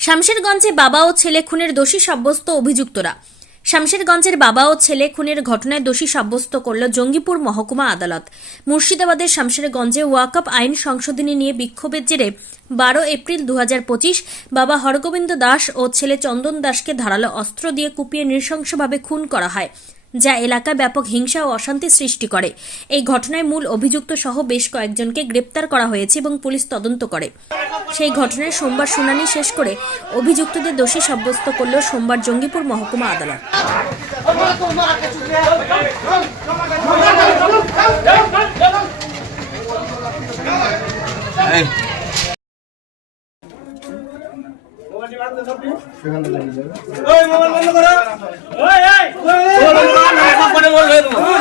শামশেরগঞ্জে বাবা ও ছেলে খুনের দোষী সাব্যস্ত অভিযুক্তরা। শামশেরগঞ্জের বাবা ও ছেলে খুনের ঘটনায় দোষী সাব্যস্ত করল জঙ্গিপুর মহকুমা আদালত। মুর্শিদাবাদের শামশেরগঞ্জে ওয়াকআপ আইন সংশোধনী নিয়ে বিক্ষোভের জেরে বারো এপ্রিল দু হাজার পঁচিশ বাবা হরগোবিন্দ দাস ও ছেলে চন্দন দাসকে ধারালো অস্ত্র দিয়ে কুপিয়ে নৃশংসভাবে খুন করা হয়। যা এলাকায় ব্যাপক হিংসা ও অশান্তি সৃষ্টি করে। এই ঘটনায় মূল অভিযুক্ত সহ বেশ কয়েকজনকে গ্রেপ্তার করা হয়েছে এবং পুলিশ তদন্ত করে। সেই ঘটনায় সোমবার শুনানি শেষ করে অভিযুক্তদের দোষী সাব্যস্ত করল সোমবার জঙ্গিপুর মহকুমা আদালত। போடுவேன் போடுவேன்